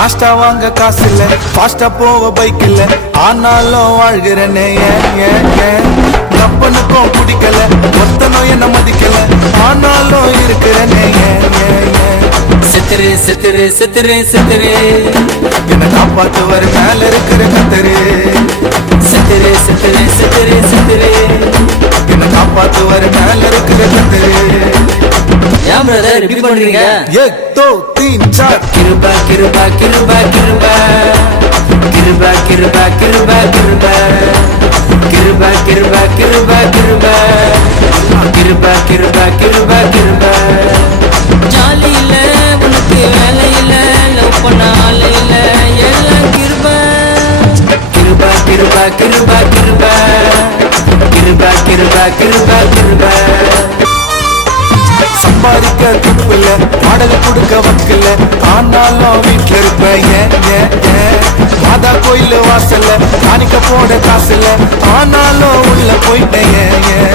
நாஷ்டா வாங்க காசு இல்ல, ஃபாஸ்டா போக பைக் இல்ல, ஆனாலும் வாழ்கிறனே கப்பனுக்கும் பிடிக்கல, ஒத்தனும் என்ன மதிக்கல, ஆனாலும் இருக்கிறனே சித்திரு சித்திரு சித்திரு சித்திரு என்ன காப்பாத்துவர் மேல இருக்கிற கத்தரு. சித்திரு சித்திரு சித்திரு சித்திரு என்ன காப்பாத்துவர் மேல இருக்கிற கத்தரு. ஏன் பிரதர் இப்படி பண்றீங்க? एक दो तीन चार கிருபா கிருபா கிருபா கிருபா கிருபா கிருபா கிருபா கிருபா கிருபா கிருபா கிருபா கிருபா கிருபா கிருபா கிருபா கிருபா ஜாலி இல்ல உனக்கு வேலை இல்ல லவ் பண்ண ஆள இல்ல எல்லாம் கிருபா கிருபா கிருபா கிருபா கிருபா கிருபா கிருபா கிருபா கிருபா சம்பாதிக்க துப்பில்ல, வாடகை கொடுக்க வக்கில்ல, ஆனாலும் வீட்டுல இருப்பேன் மாதா கோயில் வாசல்ல காணிக்க போட காசு இல்ல, ஆனாலும் உள்ள போயிட்டேன்